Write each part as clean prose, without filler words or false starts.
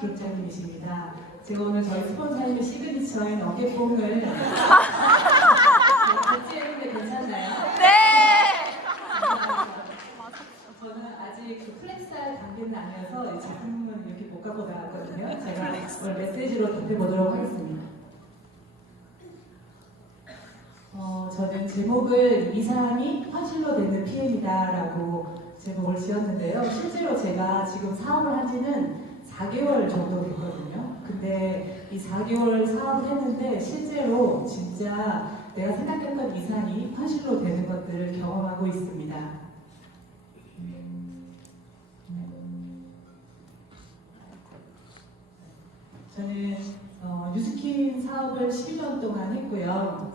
기록장님이십니다. 제가 오늘 저희 스폰서님의 시그니처인 어깨뽕을 결제했는데 괜찮나요? 네! 저는 아직 그 플렉스할 단계는 아니어서 이 제품은 이렇게 못 갖고 나왔거든요. 제가 오늘 메시지로 답해보도록 하겠습니다. 저는 제목을 이 사람이 화실로 되는 PM이다 라고 제목을 지었는데요. 실제로 제가 지금 사업을 한 지는 4개월 정도 됐거든요. 근데 이 4개월 사업을 했는데 실제로 진짜 내가 생각했던 이상이 화실로 되는 것들을 경험하고 있습니다. 저는 뉴스킨 사업을 12년 동안 했고요.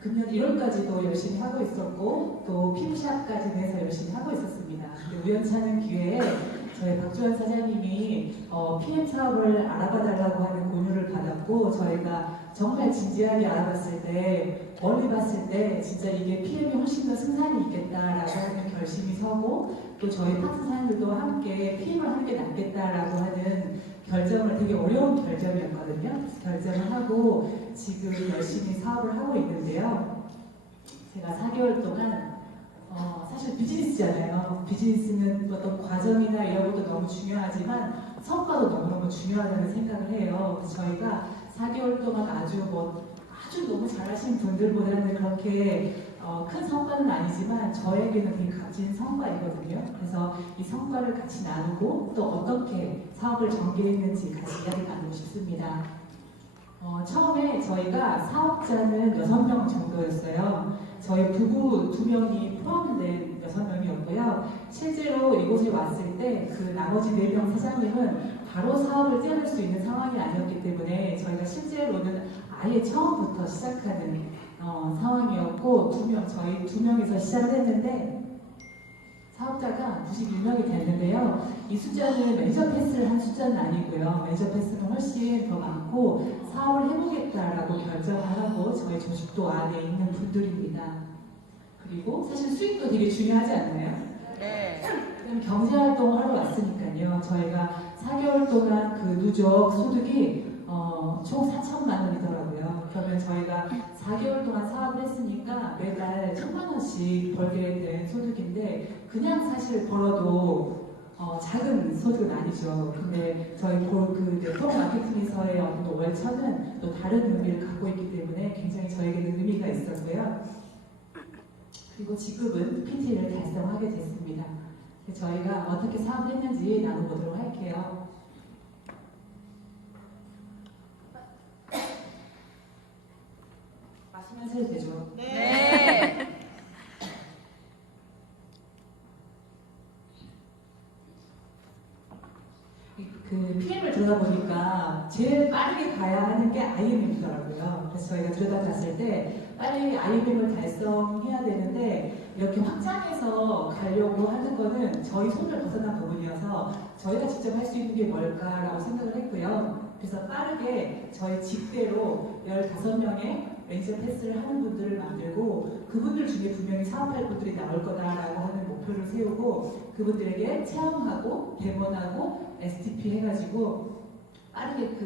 금년 1월까지도 열심히 하고 있었고 또 핀샵까지 내서 열심히 하고 있었습니다. 근데 우연찮은 기회에 저희 박주환 사장님이 PM 사업을 알아봐달라고 하는 권유를 받았고 저희가 정말 진지하게 알아봤을 때 멀리 봤을 때 진짜 이게 PM이 훨씬 더 승산이 있겠다라고 하는 결심이 서고 또 저희 파트 사장님들도 함께 PM을 하는 게 낫겠다라고 하는 결정을 되게 어려운 결정이었거든요. 그래서 결정을 하고 지금 열심히 사업을 하고 있는데요. 제가 4개월 동안 사실 비즈니스잖아요. 비즈니스는 어떤 과정이나 이런 것도 너무 중요하지만 성과도 너무너무 중요하다는 생각을 해요. 그래서 저희가 4개월 동안 아주 너무 잘하신 분들보다는 그렇게 큰 성과는 아니지만 저에게는 되게 값진 성과이거든요. 그래서 이 성과를 같이 나누고 또 어떻게 사업을 전개했는지 같이 이야기 나누고 싶습니다. 처음에 저희가 사업자는 6명 정도였어요. 저희 부부 2명이 포함된 6명이었고요. 실제로 이곳에 왔을 때 그 나머지 4명 사장님은 바로 사업을 떼어낼 수 있는 상황이 아니었기 때문에 저희가 실제로는 아예 처음부터 시작하는 상황이었고 저희 2명에서 시작을 했는데 사업자가 91명이 됐는데요. 이 숫자는 매니저 패스를 한 숫자는 아니고요. 매니저 패스는 훨씬 더 많고 사업을 해보겠다라고 결정을 하고 저희 조직도 안에 있는 분들입니다. 그리고 사실 수익도 되게 중요하지 않나요? 네. 그럼 경제활동을 하러 왔으니까요. 저희가 4개월 동안 그 누적 소득이 총 4천만 원이더라고요. 그러면 저희가 4개월 동안 사업을 했으니까 매달 1,000만 원씩 벌게 된 소득인데 그냥 사실 벌어도 작은 소득은 아니죠. 근데 저희 그 네트워크 마케팅에서의 어떤 월천은 또 다른 의미를 갖고 있기 때문에 굉장히 저에게는 의미가 있었고요. 그리고 지급은 PT를 달성하게 됐습니다. 저희가 어떻게 사업을 했는지 나눠보도록 할게요. 마시면서 해도 되죠? 네. 그 PM을 들여다보니까 제일 빠르게 가야 하는 게 IMM이더라고요. 그래서 저희가 들여다봤을 때 빨리 IMM을 달성해야 되는데 이렇게 확장해서 가려고 하는 거는 저희 손을 벗어난 부분이어서 저희가 직접 할 수 있는 게 뭘까라고 생각을 했고요. 그래서 빠르게 저희 직대로 15명의 매니저 패스를 하는 분들을 만들고 그분들 중에 분명히 사업할 분들이 나올 거다라고 하는 목표를 세우고 그분들에게 체험하고 데모하고 STP 해가지고 빠르게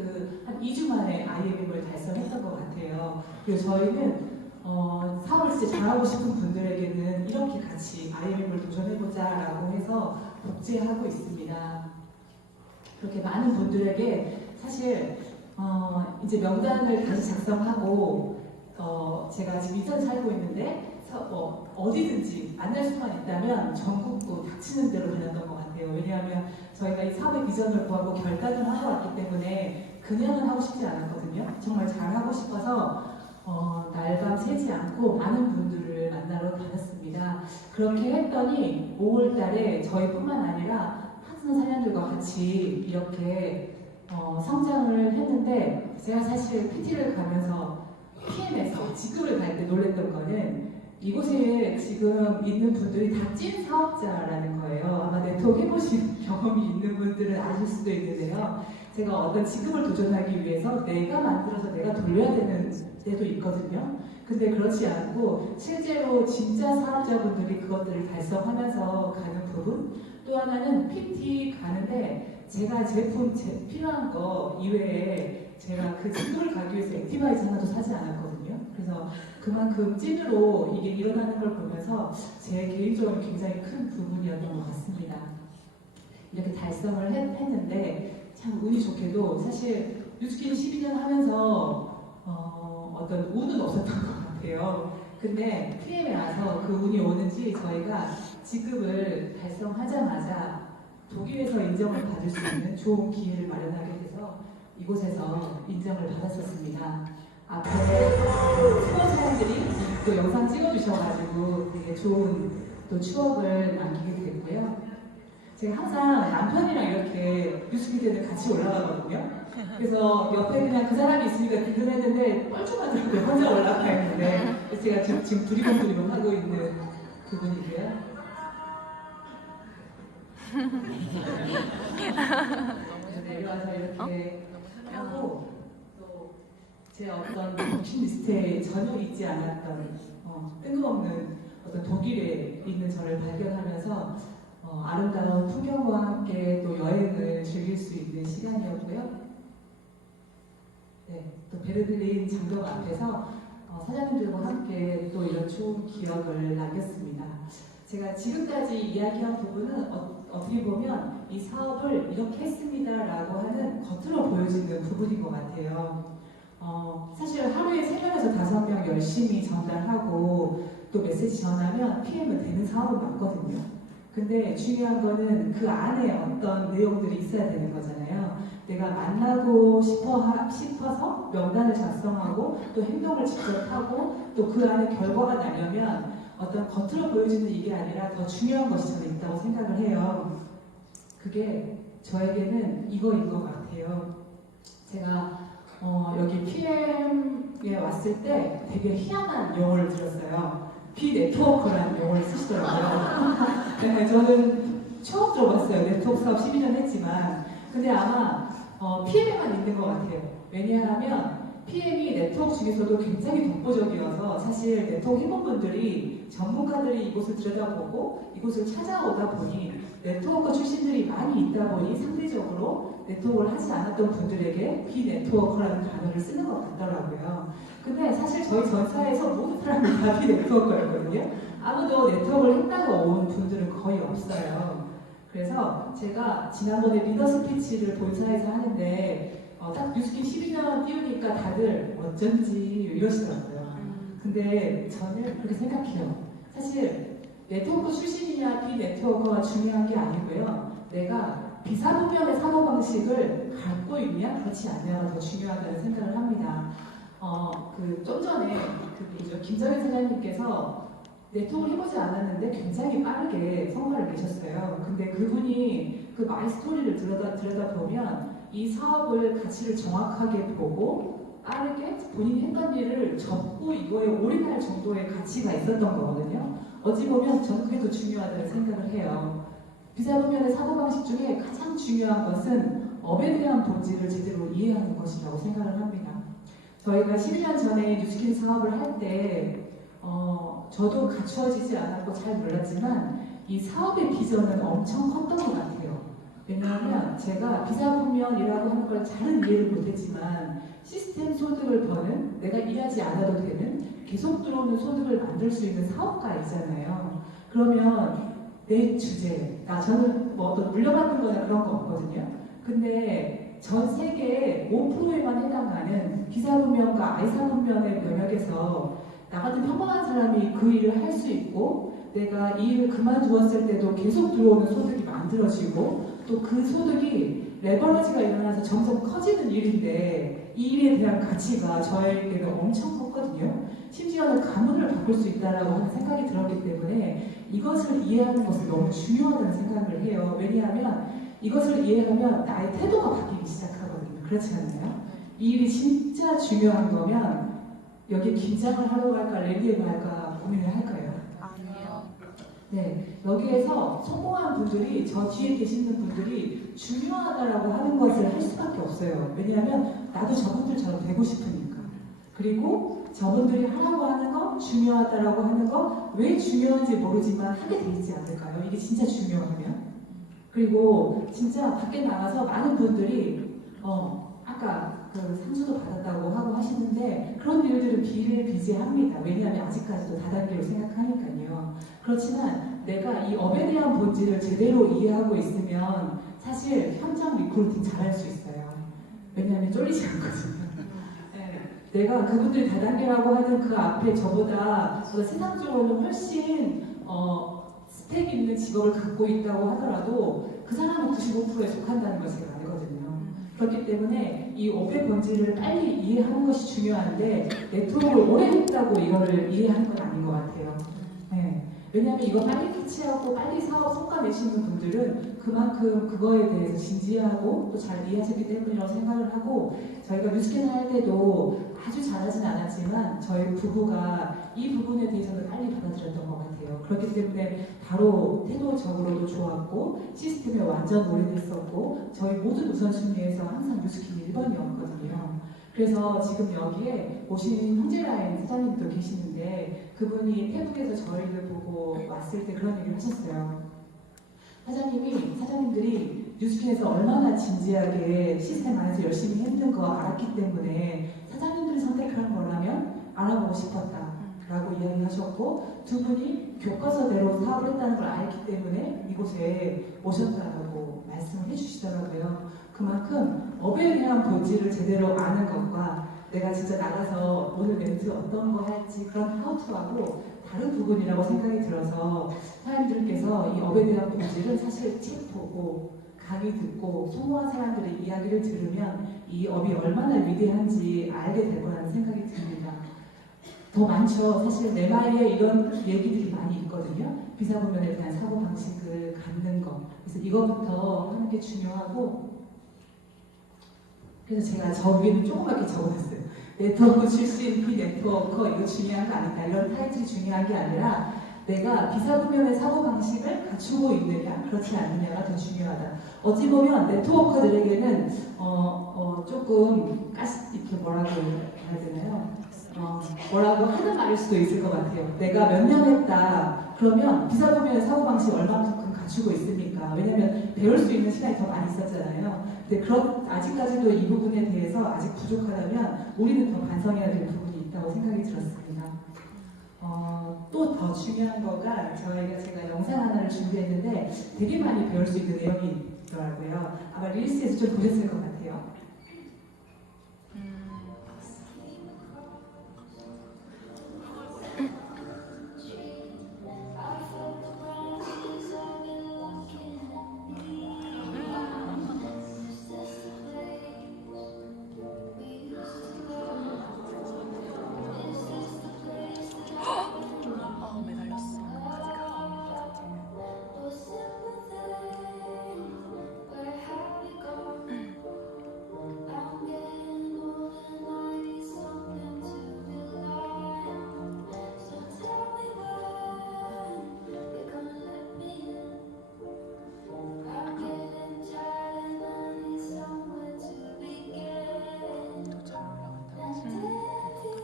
한 2주 만에 IMM을 달성했던 것 같아요. 그리고 저희는 사업을 진짜 잘하고 싶은 분들에게는 이렇게 같이 IMM을 도전해보자라고 해서 복제하고 있습니다. 그렇게 많은 분들에게 사실 이제 명단을 다시 작성하고 제가 지금 인천 살고 있는데 어디든지 만날 수만 있다면 전국도 닥치는 대로 다녔던 것 같아요. 왜냐하면 저희가 이 사업의 비전을 구하고 결단을 하고 왔기 때문에 그냥은 하고 싶지 않았거든요. 정말 잘하고 싶어서 날밤 새지 않고 많은 분들을 만나러 다녔습니다. 그렇게 했더니 5월 달에 저희뿐만 아니라 파트너 사장님들과 같이 이렇게 성장을 했는데 제가 사실 PT를 가면서 PM에서 직급을 갈 때 놀랬던 거는 이곳에 지금 있는 분들이 다 찐 사업자라는 거예요. 아마 네트워크 해보신 경험이 있는 분들은 아실 수도 있는데요. 제가 어떤 직급을 도전하기 위해서 내가 만들어서 내가 돌려야 되는 때도 있거든요. 근데 그렇지 않고 실제로 진짜 사업자분들이 그것들을 달성하면서 가는 부분 또 하나는 PT 가는데 제가 필요한 거 이외에 제가 그 진도를 가기 위해서 액티바이즈 하나도 사지 않았거든요. 그래서 그만큼 찐으로 이게 일어나는 걸 보면서 제 개인적으로 굉장히 큰 부분이었던 것 같습니다. 이렇게 달성을 했는데 참 운이 좋게도 사실 뉴스킨 12년 하면서 어떤 운은 없었던 것 같아요. 근데 PM에 와서 그 운이 오는지 저희가 직급을 달성하자마자 독일에서 인정을 받을 수 있는 좋은 기회를 마련하게 돼서 이곳에서 인정을 받았었습니다. 앞에 수많은 사람들이 또 영상 찍어주셔가지고 되게 좋은 또 추억을 남기게 됐고요. 제가 항상 남편이랑 이렇게 뉴스미디어에 같이 올라가거든요. 그래서 옆에 그냥 그 사람이 있으니까 든든했는데 뻘쭘하더라고요. 혼자 올라가 있는데. 그래서 제가 지금 두리번두리번 하고 있는 그분이고요. 내려와서 이렇게 하고 또 제 어떤 버킷리스트에 전혀 있지 않았던 뜬금없는 어떤 독일에 있는 저를 발견하면서 아름다운 풍경과 함께 또 여행을 즐길 수 있는 시간이었고요. 네, 또 베르들린 장벽 앞에서 사장님들과 함께 또 이런 좋은 기억을 남겼습니다. 제가 지금까지 이야기한 부분은 어떻게 보면 이 사업을 이렇게 했습니다라고 하는 겉으로 보여지는 부분인 것 같아요. 사실 하루에 3명에서 5명 열심히 전달하고 또 메시지 전하면 PM은 되는 사업은 맞거든요. 근데 중요한 거는 그 안에 어떤 내용들이 있어야 되는 거잖아요. 내가 만나고 싶어서 명단을 작성하고 또 행동을 직접 하고 또 그 안에 결과가 나려면 어떤 겉으로 보여지는 이게 아니라 더 중요한 것이 저는 있다고 생각을 해요. 그게 저에게는 이거인 것 같아요. 제가 여기 PM에 왔을 때 되게 희한한 용어를 들었어요. 비네트워커라는 용어를 쓰시더라고요. 네, 저는 처음 들어봤어요. 네트워크 사업 12년 했지만. 근데 아마 PM에만 있는 것 같아요. 왜냐하면 PM이 네트워크 중에서도 굉장히 독보적이어서 사실 네트워크 회원분들이 전문가들이 이곳을 들여다보고 이곳을 찾아오다 보니 네트워커 출신들이 많이 있다 보니 상대적으로 네트워크를 하지 않았던 분들에게 비네트워커라는 단어를 쓰는 것 같더라고요. 근데 사실 저희 전사에서 모든 사람이 다 비네트워커였거든요. 아무도 네트워크를 했다고 온 분들은 거의 없어요. 그래서 제가 지난번에 리더 스피치를 본사에서 하는데 딱 뉴스킨 12년 띄우니까 다들 어쩐지 이러시더라고요. 근데 저는 그렇게 생각해요. 사실 네트워크 출신이냐 비네트워커가 중요한 게 아니고요. 내가 비사분면의 사고방식을 갖고 있냐 그렇지 않냐가 더 중요하다는 생각을 합니다. 좀 전에 김정현 사장님께서 네트워크를 해보지 않았는데 굉장히 빠르게 성과를 내셨어요. 근데 그분이 그 마이 스토리를 들여다보면 이 사업을 가치를 정확하게 보고 빠르게 본인이 했던 일을 접고 이거에 올인할 정도의 가치가 있었던 거거든요. 어찌 보면 저는 그게 더 중요하다는 생각을 해요. 비사분면의 사고방식 중에 가장 중요한 것은 업에 대한 본질을 제대로 이해하는 것이라고 생각을 합니다. 저희가 12년 전에 뉴스킨 사업을 할 때 저도 갖추어지지 않았고 잘 몰랐지만 이 사업의 비전은 엄청 컸던 것 같아요. 왜냐하면 제가 비사분면이라고 하는 걸 잘은 이해를 못했지만 시스템 소득을 버는 내가 일하지 않아도 되는 계속 들어오는 소득을 만들 수 있는 사업가 있잖아요. 그러면 내 주제, 저는 뭐 어떤 물려받는 거나 그런 거 없거든요. 근데 전 세계의 5%에만 해당하는 비사분면과 아이사분면의 영역에서 나 같은 평범한 사람이 그 일을 할 수 있고 내가 이 일을 그만두었을 때도 계속 들어오는 소득이 만들어지고 또 그 소득이 레버리지가 일어나서 점점 커지는 일인데 이 일에 대한 가치가 저에게는 엄청 컸거든요. 심지어는 가문을 바꿀 수 있다라고 하는 생각이 들었기 때문에 이것을 이해하는 것은 너무 중요하다는 생각을 해요. 왜냐하면 이것을 이해하면 나의 태도가 바뀌기 시작하거든요. 그렇지 않나요? 이 일이 진짜 중요한 거면 여기 김장을 하러 갈까 랠리에 갈까 고민을 할 거예요. 아니요. 네, 여기에서 성공한 분들이 저 뒤에 계시는 분들이 중요하다라고 하는 것을 할 수밖에 없어요. 왜냐하면 나도 저분들처럼 되고 싶으니까. 그리고 저분들이 하라고 하는 거, 중요하다라고 하는 거 왜 중요한지 모르지만 하게 돼 있지 않을까요? 이게 진짜 중요하면. 그리고 진짜 밖에 나가서 많은 분들이 아까 그 상주도 받았다고 하고 하시는데 그런 일들은 비일비재합니다. 왜냐하면 아직까지도 다단계로 생각하니까요. 그렇지만 내가 이 업에 대한 본질을 제대로 이해하고 있으면 사실 현장 리크루팅 잘할 수 있어요. 왜냐하면 쫄리지 않거든요. 내가 그분들이 다단계라고 하는 그 앞에 저보다 세상적으로는 훨씬 스펙 있는 직업을 갖고 있다고 하더라도 그 사람은 95%에 속한다는 걸 제가 알거든요. 그렇기 때문에 이 업의 본질을 빨리 이해하는 것이 중요한데 네트워크를 오래 했다고 이거를 이해하는 건 아닌 것 같아요. 네. 왜냐하면 이거 빨리 캐치하고 빨리 사업 성과 내시는 분들은 그만큼 그거에 대해서 진지하고 또 잘 이해하셨기 때문이라고 생각을 하고 저희가 뉴스캐너 할 때도 아주 잘하진 않았지만 저희 부부가 이 부분에 대해서는 빨리 받아들였던 것 같아요. 그렇기 때문에 바로 태도적으로도 좋았고 시스템에 완전 오래됐었고 저희 모든 우선순위에서 항상 뉴스캐너 1번이었거든요. 그래서 지금 여기에 오신 형제라인 사장님도 계시는데 그분이 태국에서 저희를 보고 왔을 때 그런 얘기를 하셨어요. 사장님들이 뉴스캐너에서 얼마나 진지하게 시스템 안에서 열심히 했는 거 알았기 때문에 사장님들이 선택한 거라면 알아보고 싶었다 라고 이야기하셨고 두 분이 교과서대로 사업을 했다는 걸 알기 때문에 이곳에 오셨다고 말씀을 해주시더라고요. 그만큼 업에 대한 본질을 제대로 아는 것과 내가 진짜 나가서 오늘 멘트 어떤 거 할지 그런 하우투하고 다른 부분이라고 생각이 들어서 사람들께서 이 업에 대한 본질은 사실 책 보고 강의 듣고 소모한 사람들의 이야기를 들으면 이 업이 얼마나 위대한지 알게 될 거라는 생각이 듭니다. 더 많죠. 사실 내 말에 이런 얘기들이 많이 있거든요. 비사분면에 대한 사고방식을 갖는 거. 그래서 이거부터 하는 게 중요하고 그래서 제가 저 위에는 조그맣게 적어놨어요. 네트워크 출신 비네트워커 이거 중요한 거 아니다. 이런 타이틀이 중요한 게 아니라 내가 비사분면의 사고방식을 갖추고 있느냐 그렇지 않느냐가 더 중요하다. 어찌 보면 네트워커들에게는 조금 이렇게 뭐라고 해야 되나요? 뭐라고 하는 말일 수도 있을 것 같아요. 내가 몇 년 했다. 그러면 비사분면의 사고방식 얼마만큼 갖추고 있습니까? 왜냐면 배울 수 있는 시간이 더 많이 있었잖아요. 근데 아직까지도 이 부분에 대해서 아직 부족하다면 우리는 더 반성해야 될 부분이 있다고 생각이 들었습니다. 또 더 중요한 거가 제가 영상 하나를 준비했는데 되게 많이 배울 수 있는 내용이 있더라고요. 아마 릴스에서 좀 보셨을 것 같아요. 매달렸어.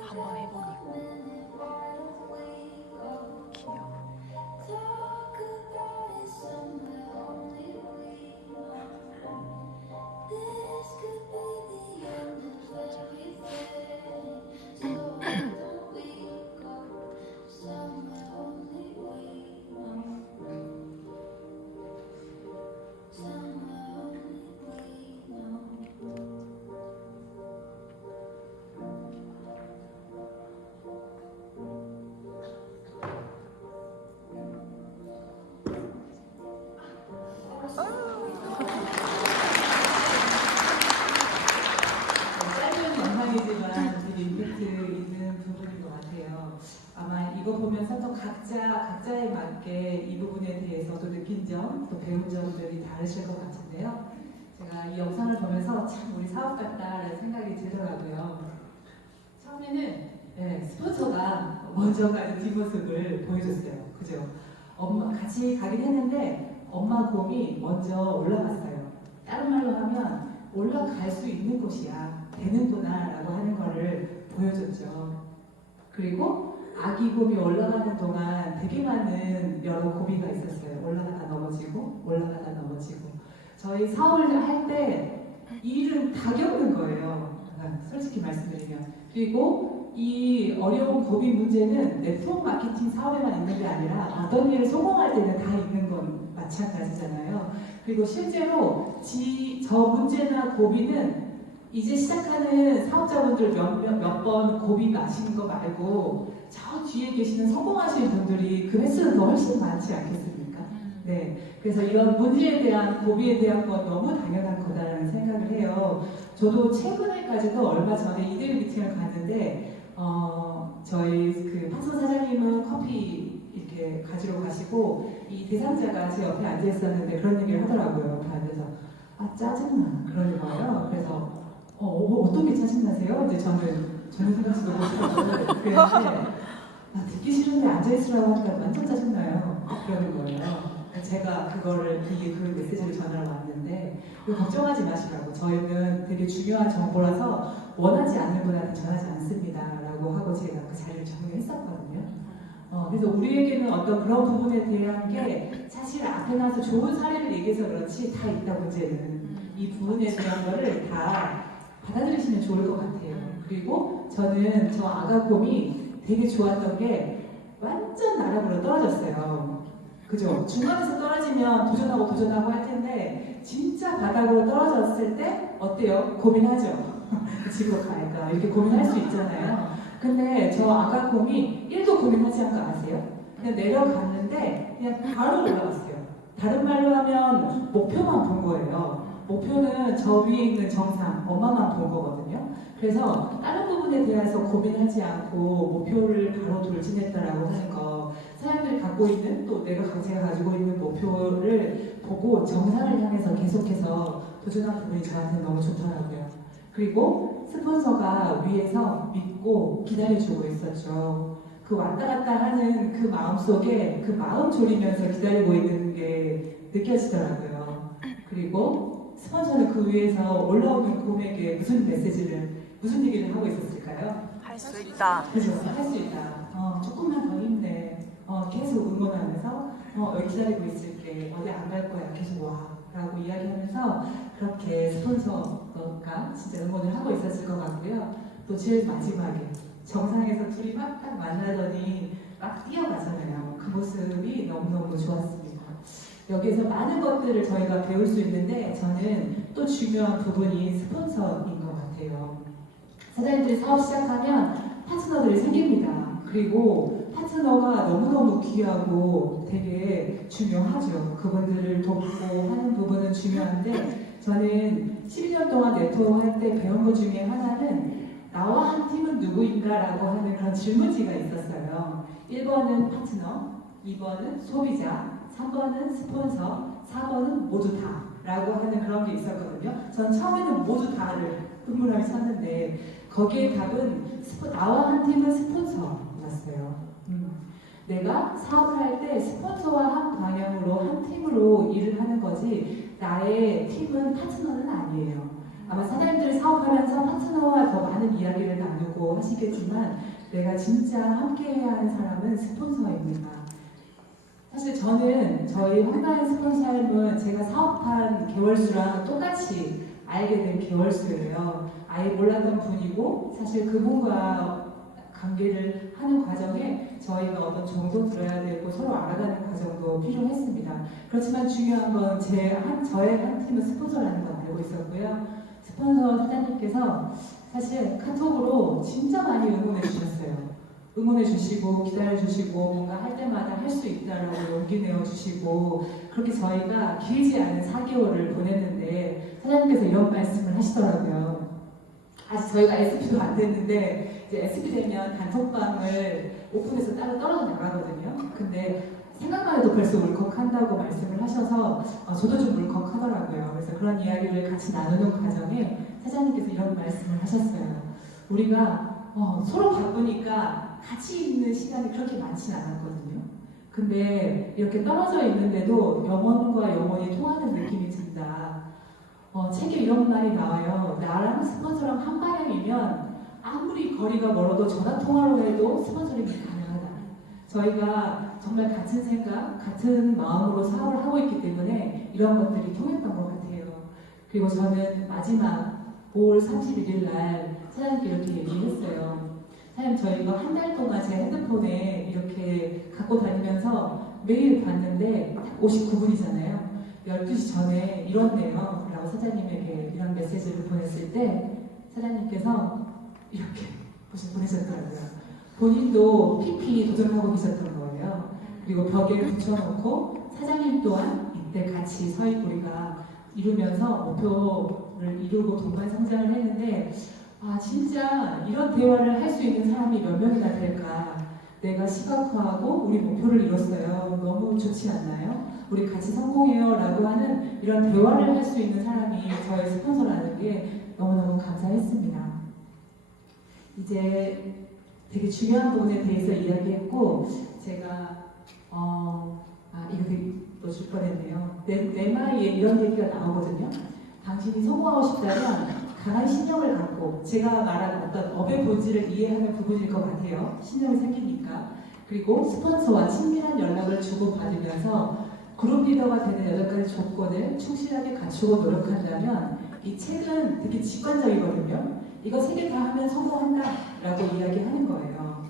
한번 해보니까 귀여워. 짧은 영상이지만 되게 임팩트 있는 부분인 것 같아요. 아마 이거 보면서 또 각자에 맞게 이 부분에 대해서도 느낀 점, 또 배운 점들이 다르실 것 같은데요. 제가 이 영상을 보면서 참 우리 사업 같다라는 생각이 들더라고요. 처음에는 스폰서가 먼저 가는 뒷모습을 보여줬어요. 그죠? 엄마 같이 가긴 했는데 엄마 곰이 먼저 올라갔어요. 다른 말로 하면 올라갈 수 있는 곳이야. 되는구나 라고 하는 거를 보여줬죠. 그리고 아기 곰이 올라가는 동안 되게 많은 여러 고비가 있었어요. 올라가다 넘어지고 올라가다 넘어지고 지금 저희 사업을 할 때 일은 다 겪는 거예요. 솔직히 말씀드리면. 그리고 이 어려운 고비 문제는 네트워크 마케팅 사업에만 있는 게 아니라 어떤 일을 성공할 때는 다 있는 건 마찬가지잖아요. 그리고 실제로 저 문제나 고비는 이제 시작하는 사업자분들 몇 번 고비 마시는 거 말고 저 뒤에 계시는 성공하시는 분들이 그 횟수는 더 훨씬 많지 않겠습니까? 네, 그래서 이런 문제에 대한 고비에 대한 건 너무 당연한 거다라는 생각을 해요. 저도 최근에까지도 얼마 전에 이대일 미팅을 갔는데 저희 그 파트너 사장님은 커피 이렇게 가지러 가시고 이 대상자가 제 옆에 앉아 있었는데 그런 얘기를 하더라고요. 옆에 앉아서 아 짜증나 그러는 거예요. 그래서 어떤 게 짜증나세요? 이제 저는 생각지도 못하고 그랬는데 듣기 싫은데 앉아있으라고 하니까 완전 짜증나요. 그러는 거예요. 제가 이게 그 메시지를 전하러 왔는데 걱정하지 마시라고 저희는 되게 중요한 정보라서 원하지 않는 분한테 전하지 않습니다 라고 하고 제가 그 자리를 정리했었거든요. 그래서 우리에게는 어떤 그런 부분에 대한 게 사실 앞에 나서 좋은 사례를 얘기해서 그렇지 다 있다 문제는 이 부분에 대한 거를 다 받아들이시면 좋을 것 같아요. 그리고 저는 저 아가곰이 되게 좋았던 게 완전 나락으로 떨어졌어요. 그죠? 중간에서 떨어지면 도전하고 할 텐데 진짜 바닥으로 떨어졌을 때 어때요? 고민하죠? 집으로 갈까? 이렇게 고민할 수 있잖아요. 근데 저 아가곰이 1도 고민하지 않고 아세요? 그냥 내려갔는데 그냥 바로 올라갔어요. 다른 말로 하면 목표만 본 거예요. 목표는 저 위에 있는 정상, 엄마만 본 거거든요. 그래서 다른 부분에 대해서 고민하지 않고 목표를 바로 돌진했다라고 하는 거 사람들이 갖고 있는 또 제가 가지고 있는 목표를 보고 정상을 향해서 계속해서 도전한 부분이 저한테 너무 좋더라고요. 그리고 스폰서가 위에서 믿고 기다려주고 있었죠. 그 왔다 갔다 하는 그 마음 속에 그 마음 졸이면서 기다리고 있는 게 느껴지더라고요. 그리고 스폰서는 그 위에서 올라오는 곰에게 무슨 얘기를 하고 있었을까요? 할 수 있다. 그죠? 할 수 있다. 조금만 더 힘내. 계속 응원하면서 여기 기다리고 있을게. 어디 안 갈 거야. 계속 와. 라고 이야기하면서 그렇게 스폰서가 진짜 응원을 하고 있었을 것 같고요. 또 제일 마지막에 정상에서 둘이 막 딱 만나더니 막 뛰어가잖아요. 그 모습이 너무너무 좋았습니다. 여기에서 많은 것들을 저희가 배울 수 있는데 저는 또 중요한 부분이 스폰서인 것 같아요. 사장님들이 사업 시작하면 파트너들이 생깁니다. 그리고 파트너가 너무너무 귀하고 되게 중요하죠. 그분들을 돕고 하는 부분은 중요한데 저는 12년 동안 네트워크 할 때 배운 것 중에 하나는 나와 한 팀은 누구인가라고 하는 그런 질문지가 있었어요. 1번은 파트너, 2번은 소비자, 3번은 스폰서, 4번은 모두 다 라고 하는 그런 게 있었거든요. 전 처음에는 모두 다를 흥분하게 찾는데 거기에 답은 나와 한 팀은 스폰서였어요. 내가 사업을 할 때 스폰서와 한 방향으로 한 팀으로 일을 하는 거지 나의 팀은 파트너는 아니에요. 아마 사장님들이 사업하면서 파트너와 더 많은 이야기를 나누고 하시겠지만 내가 진짜 함께해야 하는 사람은 스폰서입니다. 사실 저는 저희 황당한 스폰서님은 제가 사업한 개월수랑 똑같이 알게 된 개월수예요. 아예 몰랐던 분이고 사실 그분과 관계를 하는 과정에 저희가 어떤 정도 들어야 되고 서로 알아가는 과정도 필요했습니다. 그렇지만 중요한 건 저의 한 팀은 스폰서라는 걸 알고 있었고요. 스폰서 사장님께서 사실 카톡으로 진짜 많이 응원해 주셨어요. 응원해 주시고 기다려 주시고 뭔가 할 때마다 할 수 있다라고 용기 내어 주시고 그렇게 저희가 길지 않은 4개월을 보냈는데 사장님께서 이런 말씀을 하시더라고요. 아직 저희가 SP도 안 됐는데 이제 SP 되면 단톡방을 오픈해서 따로 떨어져 나가거든요. 근데 생각만 해도 벌써 울컥한다고 말씀을 하셔서 저도 좀 울컥하더라고요. 그래서 그런 이야기를 같이 나누는 과정에 사장님께서 이런 말씀을 하셨어요. 우리가 서로 바쁘니까 같이 있는 시간이 그렇게 많지는 않았거든요. 근데 이렇게 떨어져 있는데도 영혼과 영혼이 통하는 느낌이 든다. 책에 이런 말이 나와요. 나랑 스폰서랑 한 방향이면 아무리 거리가 멀어도 전화 통화로 해도 스폰서링이 가능하다. 저희가 정말 같은 생각, 같은 마음으로 사업을 하고 있기 때문에 이런 것들이 통했던 것 같아요. 그리고 저는 마지막 5월 31일 날 사장님께 이렇게 얘기했어요. 사장님, 저 이거 한 달 동안 제 핸드폰에 이렇게 갖고 다니면서 매일 봤는데 59분이잖아요. 12시 전에 이렇네요. 라고 사장님에게 이런 메시지를 보냈을 때 사장님께서 이렇게 보내셨더라고요. 본인도 PP 도전하고 계셨던 거예요. 그리고 벽에 붙여놓고 사장님 또한 이때 같이 서희 우리가 이루면서 목표를 이루고 동반 성장을 했는데 아 진짜 이런 대화를 할 수 있는 사람이 몇 명이나 될까. 내가 시각화하고 우리 목표를 이뤘어요. 너무 좋지 않나요? 우리 같이 성공해요 라고 하는 이런 대화를 할 수 있는 사람이 저의 스폰서라는 게 너무너무 감사했습니다. 이제 되게 중요한 부분에 대해서 이야기했고 제가 이거 되게 놓칠 뻔했네요. 내 마이에 이런 얘기가 나오거든요. 당신이 성공하고 싶다면 강한 신념을 갖고 제가 말한 어떤 업의 본질을 이해하는 부분일 것 같아요. 신념이 생기니까. 그리고 스폰서와 친밀한 연락을 주고받으면서 그룹 리더가 되는 8가지 조건을 충실하게 갖추고 노력한다면 이 책은 되게 직관적이거든요. 이거 3개 다 하면 성공한다 라고 이야기하는 거예요.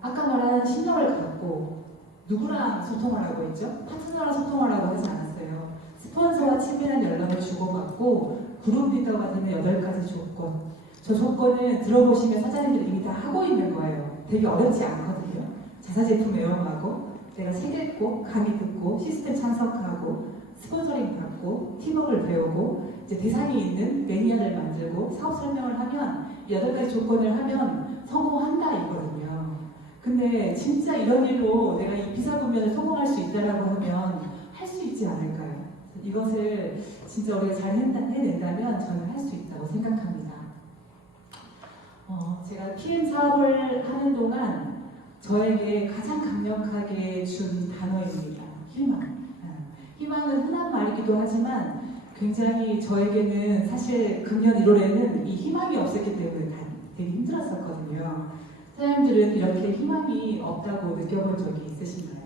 아까 말한 신념을 갖고 누구랑 소통하라고 했죠? 파트너랑 소통하라고 하지 않았어요. 스폰서와 친밀한 연락을 주고받고 그룹 리더가 되는 8가지 조건. 저 조건은 들어보시면 사장님들이 이미 다 하고 있는 거예요. 되게 어렵지 않거든요. 자사제품 애용하고 내가 책 읽고 강의 듣고 시스템 참석하고 스폰서링 받고 팀워크를 배우고 이제 대상이 있는 매니아를 만들고 사업 설명을 하면 8가지 조건을 하면 성공한다 이거든요. 근데 진짜 이런 일로 내가 이 비사 분면을 성공할 수 있다라고 하면 할 수 있지 않을까요? 이것을 진짜 우리가 잘 해낸다면 저는 할 수 있다고 생각합니다. 제가 PM 사업을 하는 동안 저에게 가장 강력하게 준 단어입니다. 희망. 희망은 흔한 말이기도 하지만 굉장히 저에게는 사실 금년 1월에는 이 희망이 없었기 때문에 되게 힘들었었거든요. 사장님들은 이렇게 희망이 없다고 느껴본 적이 있으신가요?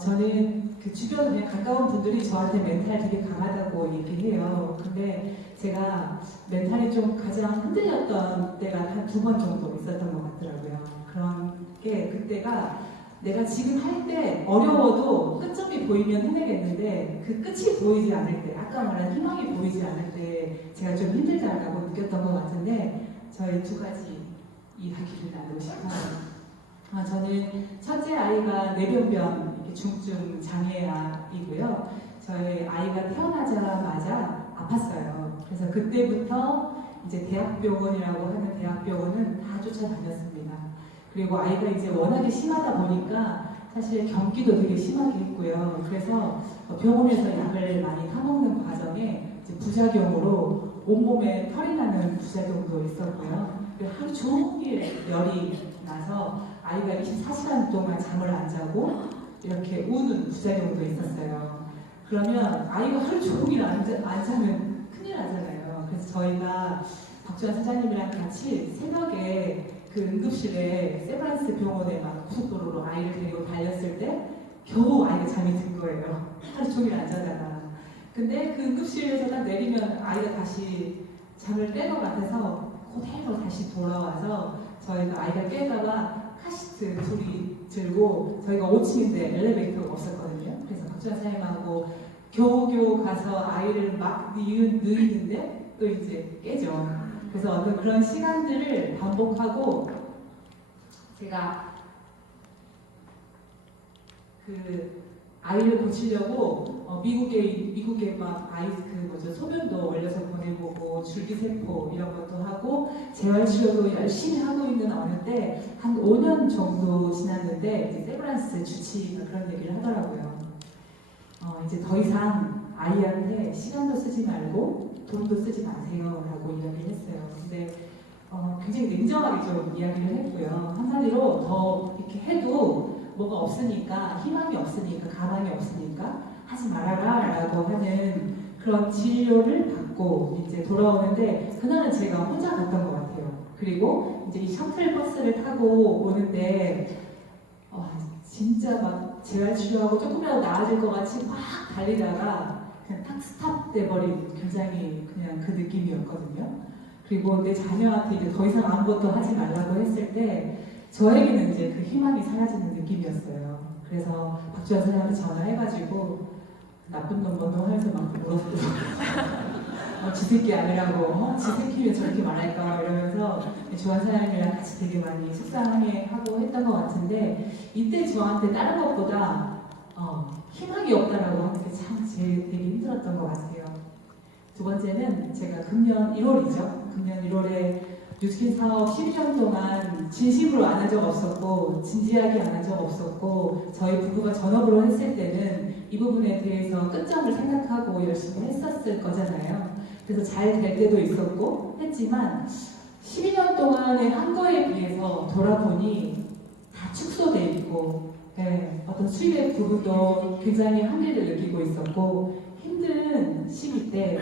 저는 그 주변 그냥 가까운 분들이 저한테 멘탈 되게 강하다고 얘기해요. 근데 제가 멘탈이 좀 가장 흔들렸던 때가 한 2번 정도 있었던 것 같더라고요. 그런 게 그때가 내가 지금 할 때 어려워도 끝점이 보이면 해내겠는데 그 끝이 보이지 않을 때, 아까 말한 희망이 보이지 않을 때 제가 좀 힘들다라고 느꼈던 것 같은데 저희 2가지 이야기를 나누고 싶어요. 저는 첫째 아이가 뇌변변 중증 장애아이고요. 저희 아이가 태어나자마자 아팠어요. 그래서 그때부터 이제 대학병원이라고 하는 대학병원은 다 쫓아다녔습니다. 그리고 아이가 이제 워낙에 심하다 보니까 사실 경기도 되게 심하게 했고요. 그래서 병원에서 약을 많이 타먹는 과정에 이제 부작용으로 온몸에 털이 나는 부작용도 있었고요. 하루 종일 열이 나서 아이가 24시간 동안 잠을 안 자고 이렇게 우는 부작용도 있었어요. 그러면 아이가 하루 종일 안 자면 큰일 나잖아요. 그래서 저희가 박주환 사장님이랑 같이 새벽에 그 응급실에 세브란스 병원에 막 고속도로로 아이를 데리고 달렸을 때 겨우 아이가 잠이 든 거예요. 하루 종일 안 자다가. 근데 그 응급실에서 딱 내리면 아이가 다시 잠을 깰 것 같아서 그대로 다시 돌아와서 저희가 아이가 깨다가 카시트 둘이 들고 저희가 5층인데 엘리베이터가 없었거든요. 그래서 박주환 사장님하고 겨우겨우 가서 아이를 막 누이는데 또 이제 깨죠. 그래서 어떤 그런 시간들을 반복하고 제가 그 아이를 고치려고 미국에 막 소변도 얼려서 보내보고 줄기세포 이런 것도 하고 재활치료도 열심히 하고 있는 어느 때 한 5년 정도 지났는데 이제 세브란스 주치의가 그런 얘기를 하더라고요. 이제 더 이상 아이한테 시간도 쓰지 말고 돈도 쓰지 마세요 라고 이야기를 했어요. 근데 굉장히 냉정하게 좀 이야기를 했고요. 한마디로 더 이렇게 해도 뭐가 없으니까, 희망이 없으니까, 가망이 없으니까 하지 말아라 라고 하는 그런 진료를 받고 있고 이제 돌아오는데 그날은 제가 혼자 갔던 것 같아요. 그리고 이제 이 셔틀 버스를 타고 오는데 진짜 막 재활치료하고 조금이라도 나아질 것 같이 막 달리다가 그냥 딱 스탑 돼버린 굉장히 그냥 그 느낌이었거든요. 그리고 내 자녀한테 이제 더 이상 아무것도 하지 말라고 했을 때 저에게는 이제 그 희망이 사라지는 느낌이었어요. 그래서 박주환 선생님한테 전화해가지고 나쁜 놈, 뭔 놈 하면서 막 물었어요. 지새끼 아니라고, 지새끼면 저렇게 말할까 이러면서 주한 사람이랑 같이 되게 많이 속상해하고 했던 것 같은데 이때 저한테 다른 것보다 희망이 없다라고 하는 게 참 제일 되게 힘들었던 것 같아요. 두 번째는 제가 금년 1월이죠. 금년 1월에 뉴스킨 사업 12년 동안 진심으로 안 한 적 없었고 진지하게 안 한 적 없었고 저희 부부가 전업으로 했을 때는 이 부분에 대해서 끝점을 생각하고 열심히 했었을 거잖아요. 그래서 잘 될 때도 있었고 했지만 12년 동안에 한 거에 비해서 돌아보니 다 축소돼 있고 어떤 수입의 부분도 굉장히 한계를 느끼고 있었고 힘든 시기 때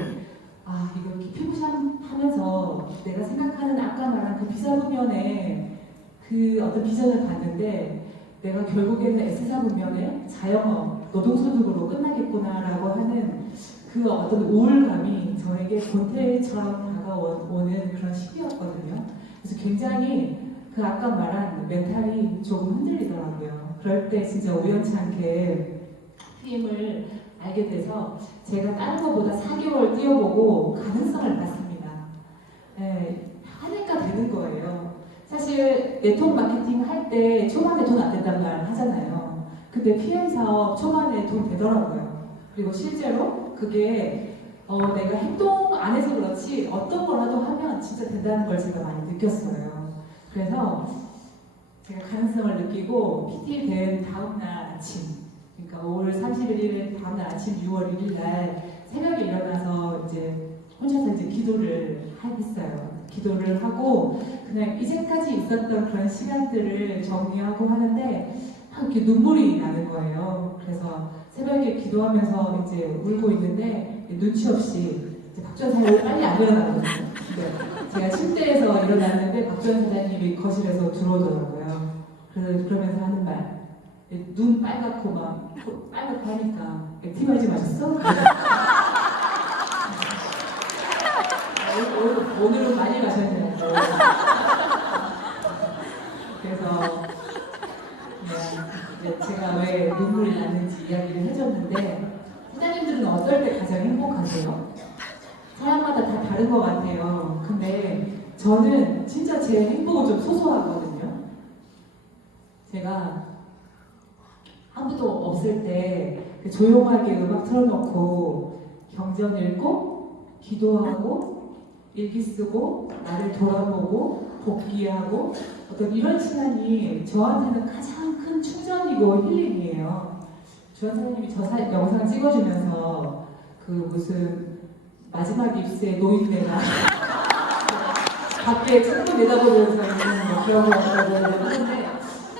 이거 피부샵 하면서 내가 생각하는 아까 말한 그 비사분면에 그 어떤 비전을 봤는데 내가 결국에는 S사 분면에 자영업, 노동소득으로 끝나겠구나라고 하는 그 어떤 우울감이 저에게 권태처럼 다가오는 그런 시기였거든요. 그래서 굉장히 그 아까 말한 멘탈이 조금 흔들리더라고요. 그럴 때 진짜 우연치 않게 팀을 알게 돼서 제가 다른 것보다 4개월 뛰어보고 가능성을 봤습니다. 하니까 되는 거예요. 사실 네트워크 마케팅 할 때 초반에 돈 안 된다는 말 하잖아요. 근데 PM 사업 초반에 돈 되더라고요. 그리고 실제로 그게 내가 행동 안 해서 그렇지 어떤 거라도 하면 진짜 된다는 걸 제가 많이 느꼈어요. 그래서 제가 가능성을 느끼고 PT 된 다음날 아침, 그러니까 5월 31일 다음날 아침 6월 1일 날 새벽에 일어나서 이제 혼자서 이제 기도를 했어요. 기도를 하고 그냥 이제까지 있었던 그런 시간들을 정리하고 하는데 막 이렇게 눈물이 나는 거예요. 그래서 새벽에 기도하면서 이제 울고 있는데 눈치 없이 박주환 사장님이 빨리 안 일어나거든요. 제가 침대에서 일어났는데 박주환 사장님이 거실에서 들어오더라고요. 그러면서 하는 말, 눈 빨갛고 막 빨갛고 하니까 액티바이즈 마셨어? 오늘은 많이 마셔야 되는데. 그래서 제가 왜 눈물이 나는지 이야기를 해줬는데 사장님들은 어떨 때 가장 행복하세요? 사람마다 다 다른 것 같아요. 근데 저는 진짜 제 행복은 좀 소소하거든요. 제가 아무도 없을 때 조용하게 음악 틀어놓고 경전 읽고 기도하고 일기 쓰고 나를 돌아보고 복귀하고 어떤 이런 시간이 저한테는 가장 큰 충전이고 힐링이에요. 주한 사장님이 저 영상 찍어주면서 그 무슨 마지막 입수의 노인네가 밖에 창문 내다보면서 있는 그런 거 하는데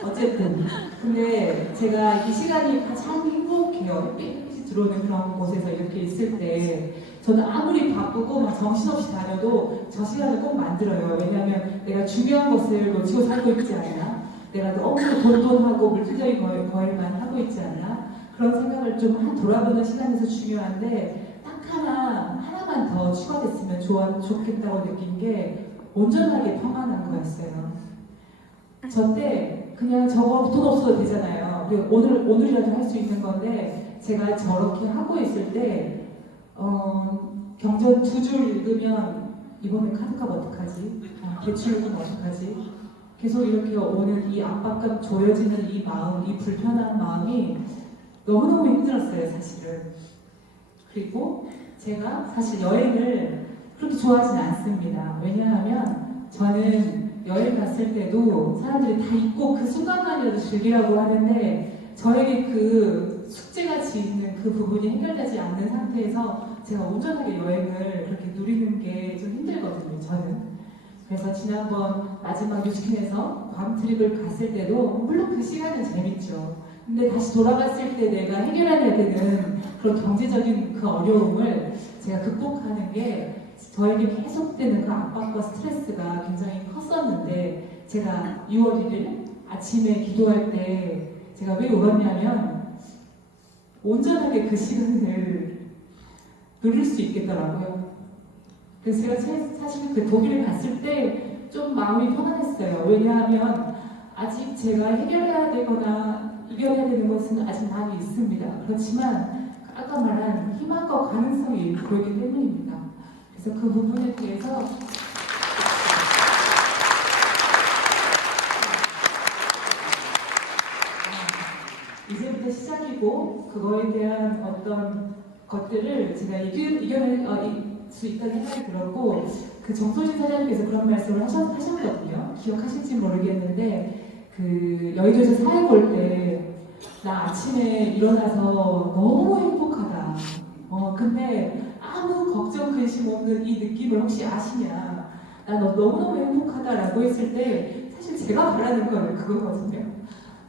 어쨌든 근데 제가 이 시간이 가장 행복해요. 햇빛이 들어오는 그런 곳에서 이렇게 있을 때 저는 아무리 바쁘고 막 정신없이 다녀도 저 시간을 꼭 만들어요. 왜냐하면 내가 중요한 것을 놓치고 살고 있지 않나, 내가 너무 돈돈하고 물질적인 거에만 하고 있지 않나, 그런 생각을 좀 돌아보는 시간에서 중요한데 딱 하나만 더 추가됐으면 좋겠다고 느낀 게 온전하게 평안한 거였어요. 저 때 그냥 저거 돈 없어도 되잖아요. 오늘이라도 할 수 있는 건데 제가 저렇게 하고 있을 때 경전 2줄 읽으면 이번에 카드값 어떡하지? 대출금 어떡하지? 계속 이렇게 오는 이 압박감, 조여지는 이 마음, 이 불편한 마음이 너무너무 힘들었어요, 사실은. 그리고 제가 사실 여행을 그렇게 좋아하진 않습니다. 왜냐하면 저는 여행 갔을 때도 사람들이 다 있고 그 순간만이라도 즐기라고 하는데 저에게 그 숙제같이 있는 그 부분이 해결되지 않는 상태에서 제가 온전하게 여행을 그렇게 누리는 게 좀 힘들거든요, 저는. 그래서 지난번 마지막 뉴스킨에서 괌 트립을 갔을 때도 물론 그 시간은 재밌죠. 근데 다시 돌아갔을 때 내가 해결해야 되는 그런 경제적인 그 어려움을 제가 극복하는 게 저에게 계속되는 그 압박과 스트레스가 굉장히 컸었는데 제가 6월 1일 아침에 기도할 때 제가 왜 울었냐면 온전하게 그 시간을 누릴 수 있겠더라고요. 그래서 제가 사실 그 독일에 갔을 때 좀 마음이 편안했어요. 왜냐하면 아직 제가 해결해야 되거나 이겨내야 되는 것은 아직 많이 있습니다. 그렇지만 아까 말한 희망과 가능성이 보이기 때문입니다. 그래서 그 부분에 대해서 이제부터 시작이고 그거에 대한 어떤 것들을 제가 이겨낼 수 있다는 생각이 들었고 그 정소진 사장님께서 그런 말씀을 하셨거든요. 기억하실지 모르겠는데 그 여의도에서 사회 볼 때 나 아침에 일어나서 너무 행복하다. 근데 아무 걱정 근심 없는 이 느낌을 혹시 아시냐? 나 너무너무 행복하다라고 했을 때 사실 제가 바라는 건 그거거든요.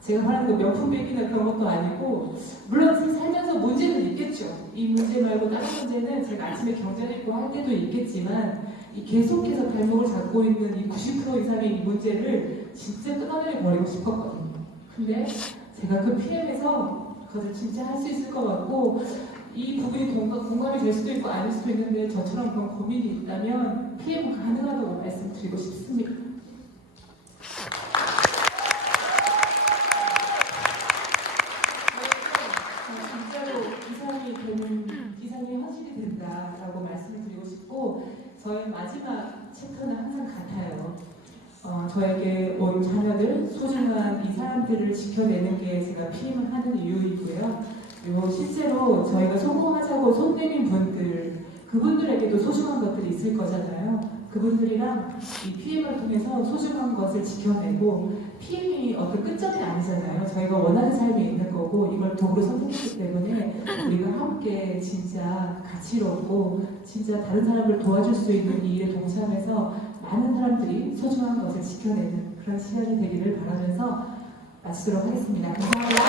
제가 바라는 건 명품백이나 그런 것도 아니고 물론 살면서 문제는 있겠죠. 이 문제 말고 다른 문제는 제가 아침에 경제를 읽고 할 때도 있겠지만 이 계속해서 발목을 잡고 있는 이 90% 이상의 이 문제를 진짜 끊어내 버리고 싶었거든요. 근데 제가 그 PM에서 그것을 진짜 할 수 있을 것 같고 이 부분이 공감이 될 수도 있고 아닐 수도 있는데 저처럼 그런 고민이 있다면 PM은 가능하다고 말씀드리고 싶습니다. 이상이 현실이 된다라고 말씀을 드리고 싶고 저의 마지막 챕터는 항상 같아요. 저에게 온 자녀들, 소중한 이 사람들을 지켜내는 게 제가 PM을 하는 이유이고요. 그리고 실제로 저희가 성공하자고 손 내민 분들, 그분들에게도 소중한 것들이 있을 거잖아요. 그분들이랑 이 PM을 통해서 소중한 것을 지켜내고 PM이 어떤 끝점이 아니잖아요. 저희가 원하는 삶이 있는 거고 이걸 도구로 선택했기 때문에 우리가 함께 진짜 가치롭고 진짜 다른 사람을 도와줄 수 있는 이 일에 동참해서 많은 사람들이 소중한 것을 지켜내는 그런 시간이 되기를 바라면서 마치도록 하겠습니다. 감사합니다.